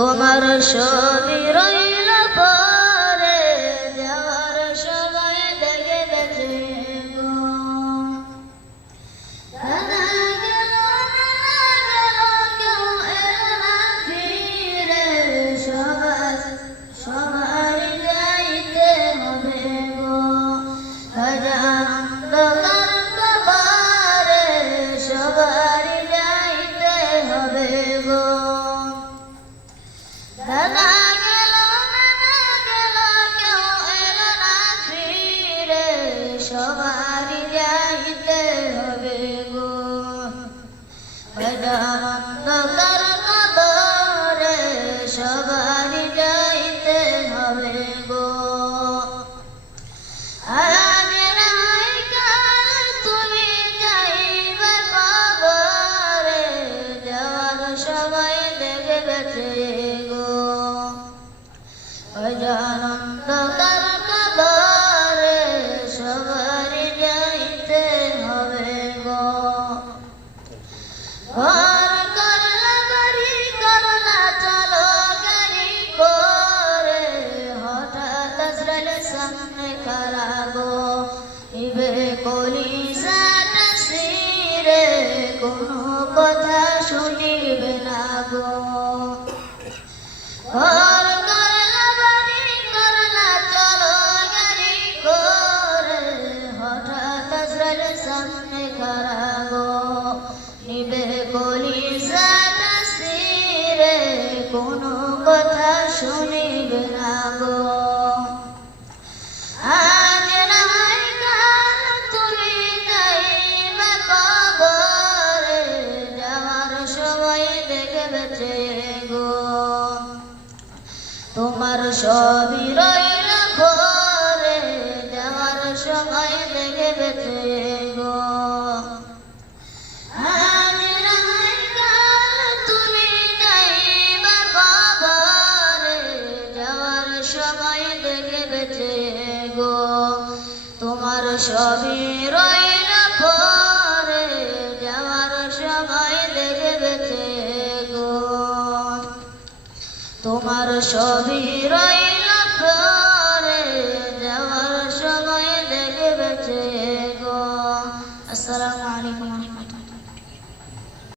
তোমার ছবি রইল পরে যাওয়ার সময় দেখে গেছে গো। দাদা গেল কেউ এলো না ফিরে, সবারই যাইতে হবে গো। অন্ধকার কবরে সবারই যাইতে হবে গো। দাদা গেল কেউ এলো না ফিরে, সবারই যাইতে হবে গো। অন্ধকার কবরে সবারই যাইতে হবে গো। আজ নাই কাল তুমি যাইবে কবরে, যাওয়ার সময় দেখে গেছে গো। অন্ধকার কবরে সবারই যাইতে হবে গো। ঘর করলা বাড়ি করলা চলো গাড়ি করে, হঠাৎ আসরাইল সামনে খাড়া গো। ইবে কলিজাটা ছিঁড়ে কোনো কথা শুনিবে না গো। ঘর করলা বাড়ি করলা চলো গাড়ি করে, হঠাৎ আসরাইল সামনে খাড়া গো। নিবে কলিজাটা ছিঁড়ে কোনো কথা শুনিবে না গো। আজ নাই কাল তুমি যাইবে কবরে, যাওয়ার সময় দেখে গেছে গো। তোমার ছবি রইল ঘরে, যাওয়ার সময় দেখে গেছে গো। আজ নাই কাল তুমি যাইবে কবরে, যাওয়ার সময় দেখে গেছে গো। তোমার ছবি রইল ঘরে, যাওয়ার সময় দেখে গেছে গো। তোমার ছবি রইল ঘরে, যাওয়ার সময় দেখে গেছে গো। আসসালামু আলাইকুম।